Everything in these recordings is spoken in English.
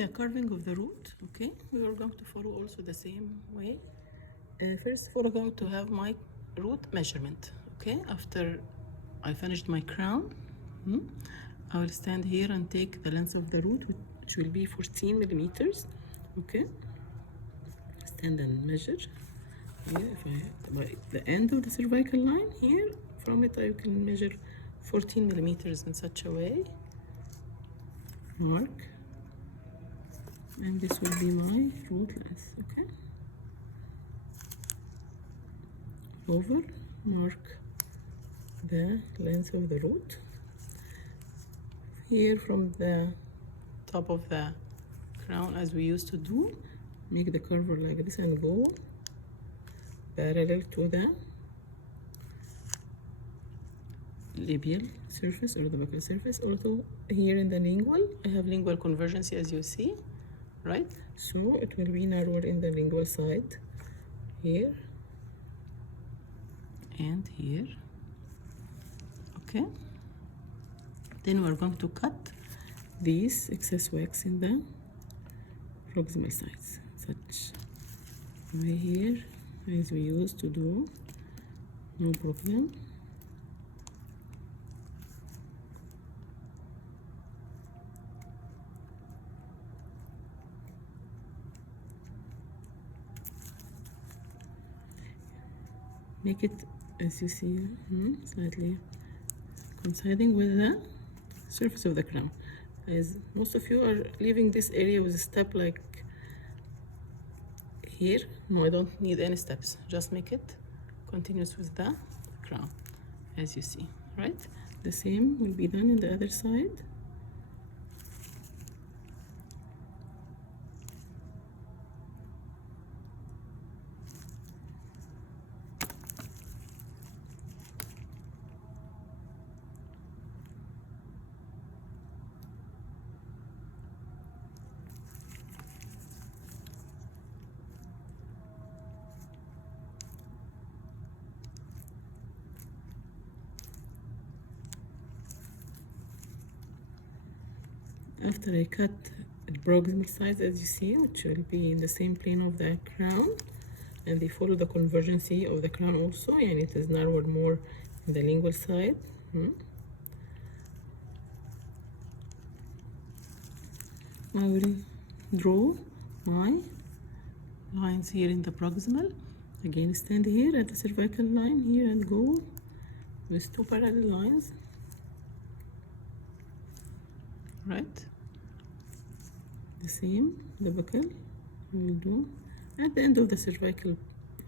the carving of the root, okay, we are going to follow also the same way. First of all, I'm going to have my root measurement, okay. After I finished my crown, I will stand here and take the length of the root, which will be 14 millimeters, okay. Stand and measure here. If I by the end of the cervical line here, from it I can measure 14 millimeters in such a way. Mark, and this will be my root length, okay. Over, mark the length of the root. Here from the top of the crown, as we used to do, make the curve like this and go parallel to the labial surface or the buccal surface. Also here in the lingual, I have lingual convergence, as you see, right? So it will be narrower in the lingual side here and here, okay. Then we're going to cut these excess wax in the proximal sides, such way here, as we used to do, no problem. Make it, as you see, slightly coinciding with the surface of the crown, as most of you are leaving this area with a step like here. No, I don't need any steps, just make it continuous with the crown, as you see, right? The same will be done in the other side. After I cut the proximal sides, as you see, which will be in the same plane of the crown, and they follow the convergence of the crown also, and it is narrowed more in the lingual side. I will draw my lines here in the proximal. Again, stand here at the cervical line here and go with two parallel lines, right? The same, the buccal we will do at the end of the cervical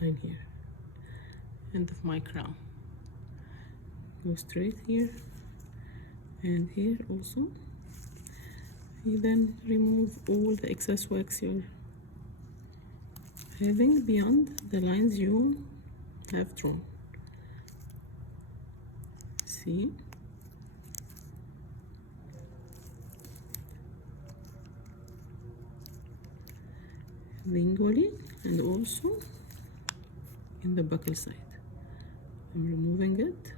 line here, end of my crown. Go straight here and here also. You then remove all the excess wax you're having beyond the lines you have drawn. See? Lingually and also in the buccal side. I'm removing it.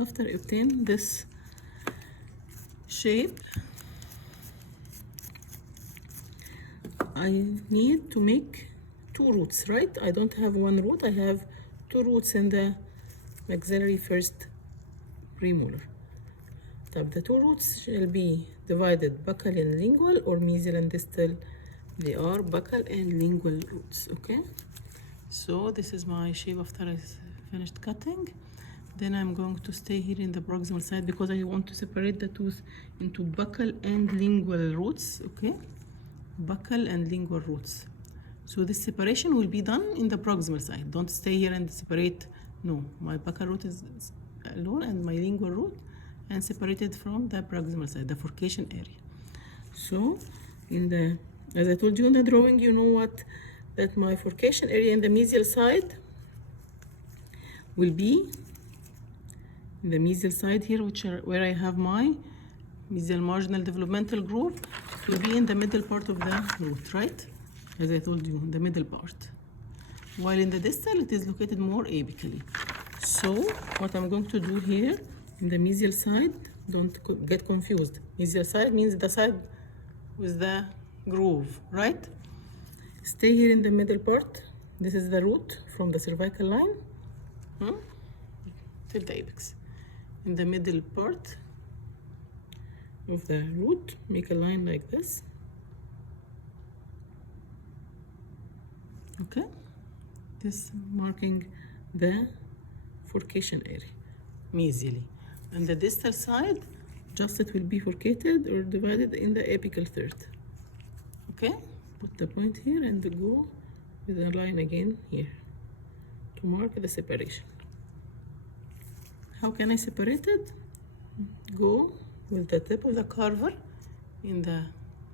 After I obtain this shape, I need to make two roots, right? I don't have one root, I have two roots in the maxillary first premolar. The two roots shall be divided buccal and lingual, or mesial and distal. They are buccal and lingual roots, okay? So this is my shape after I finished cutting. Then I'm going to stay here in the proximal side because I want to separate the tooth into buccal and lingual roots, okay? Buccal and lingual roots. So this separation will be done in the proximal side. Don't stay here and separate. No, my buccal root is alone and my lingual root and separated from the proximal side, the forcation area. So in the, as I told you in the drawing, you know what, that my forcation area in the mesial side will be the mesial side here, where I have my mesial marginal developmental groove. will be in the middle part of the root, right? As I told you, in the middle part. While in the distal, it is located more apically. So what I'm going to do here, in the mesial side, don't get confused. Mesial side means the side with the groove, right? Stay here in the middle part. This is the root from the cervical line till the apex. In the middle part of the root, make a line like this. Okay, this marking the forcation area mesially, and the distal side just it will be forcated or divided in the apical third. Okay, put the point here and go with a line again here to mark the separation. How can I separate it? Go with the tip of the carver in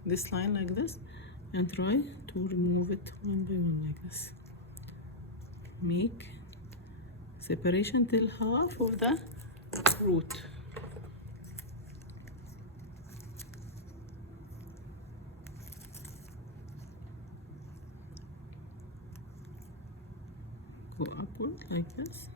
this line like this and try to remove it one by one like this. Make separation till half of the root. Go upward like this.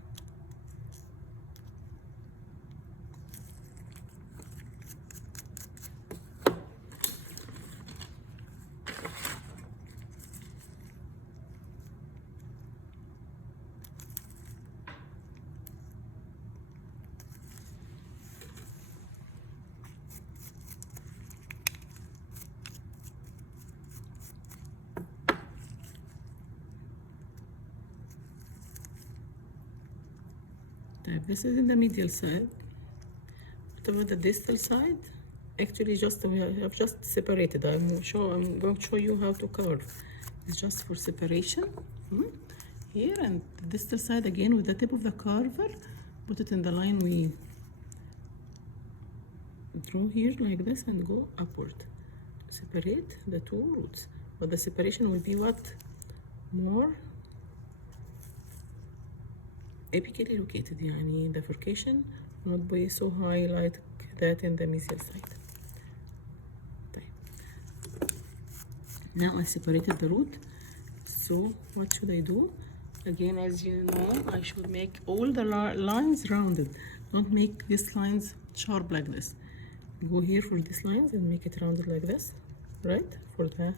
This is in the medial side. What about the distal side? Actually, we have just separated. I'm going to show you how to carve. It's just for separation. Here, and the distal side again with the tip of the carver. Put it in the line we draw here like this and go upward to separate the two roots. But the separation will be what? More apically located, يعني the forcation will not be so high like that in the mesial side. طيب. Now I separated the root, so what should I do? Again, as you know, I should make all the lines rounded. Don't make these lines sharp like this. Go here for these lines and make it rounded like this, right? For the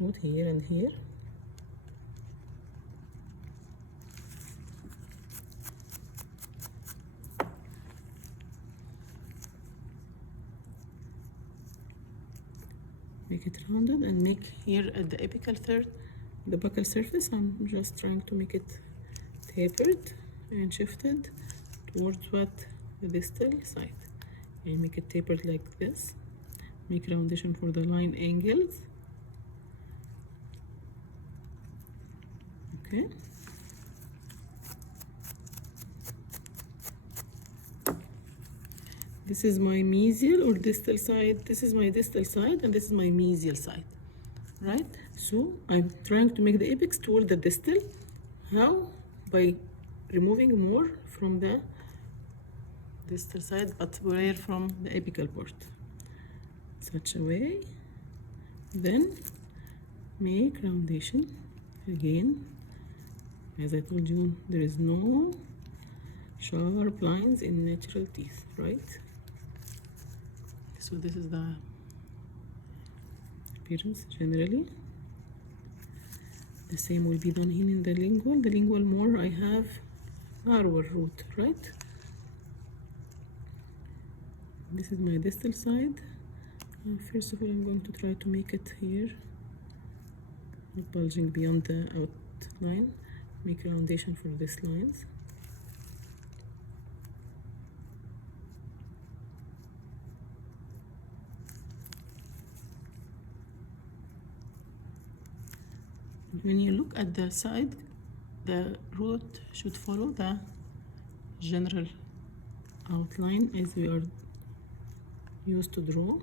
root here and here. Make it rounded and make here at the apical third, the buccal surface, I'm just trying to make it tapered and shifted towards what? The distal side. And make it tapered like this. Make roundation for the line angles. Okay. This is my mesial or distal side. This is my distal side and this is my mesial side, right? So I'm trying to make the apex toward the distal. How? By removing more from the distal side, but where from the apical part. Such a way. Then make roundation again. As I told you, there is no sharp lines in natural teeth, right? So this is the appearance generally. The same will be done here in the lingual. The lingual more I have narrower root, right? This is my distal side. First of all, I'm going to try to make it here, not bulging beyond the outline. Make a roundation for these lines. When you look at the side, the root should follow the general outline as we are used to draw.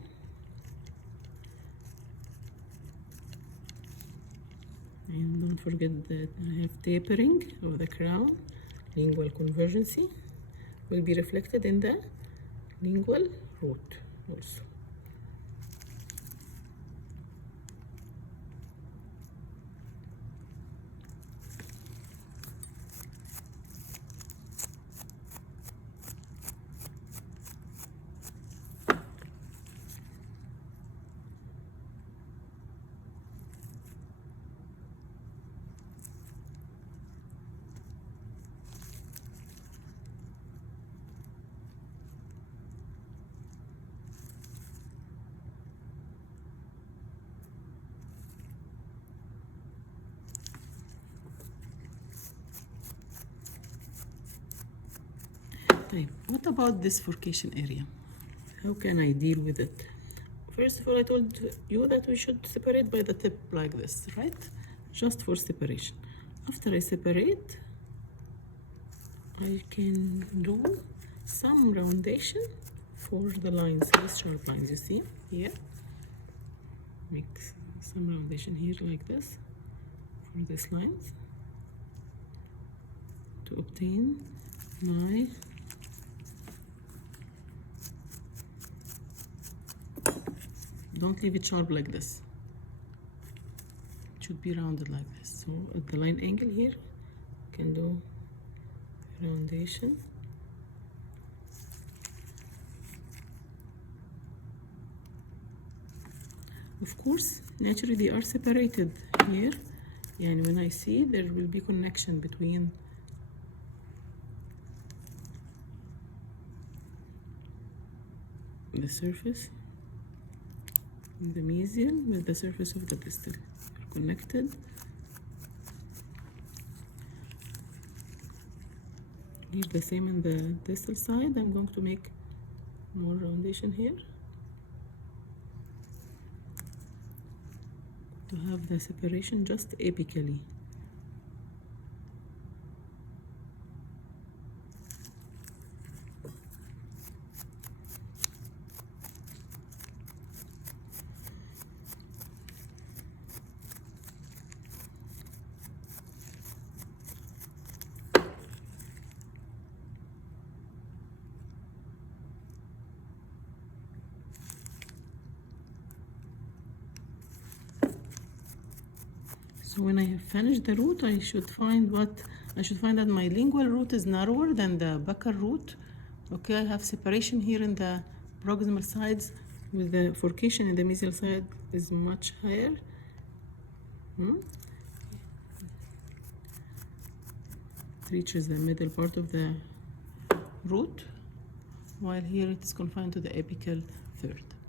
And don't forget that I have tapering of the crown. Lingual convergency will be reflected in the lingual root also. Okay, what about this forcation area? How can I deal with it? First of all, I told you that we should separate by the tip like this, right? Just for separation. After I separate, I can do some roundation for the lines, these sharp lines, you see here. Make some roundation here like this for these lines to obtain my don't leave it sharp like this. It should be rounded like this. So at the line angle here, you can do roundation. Of course, naturally they are separated here. And when I see there will be connection between the surface, the mesial with the surface of the distal. They're connected. Here the same in the distal side. I'm going to make more roundation here to have the separation just apically. So when I have finished the root, I should find that my lingual root is narrower than the buccal root. Okay, I have separation here in the proximal sides, with the forcation in the mesial side is much higher. It reaches the middle part of the root, while here it is confined to the apical third.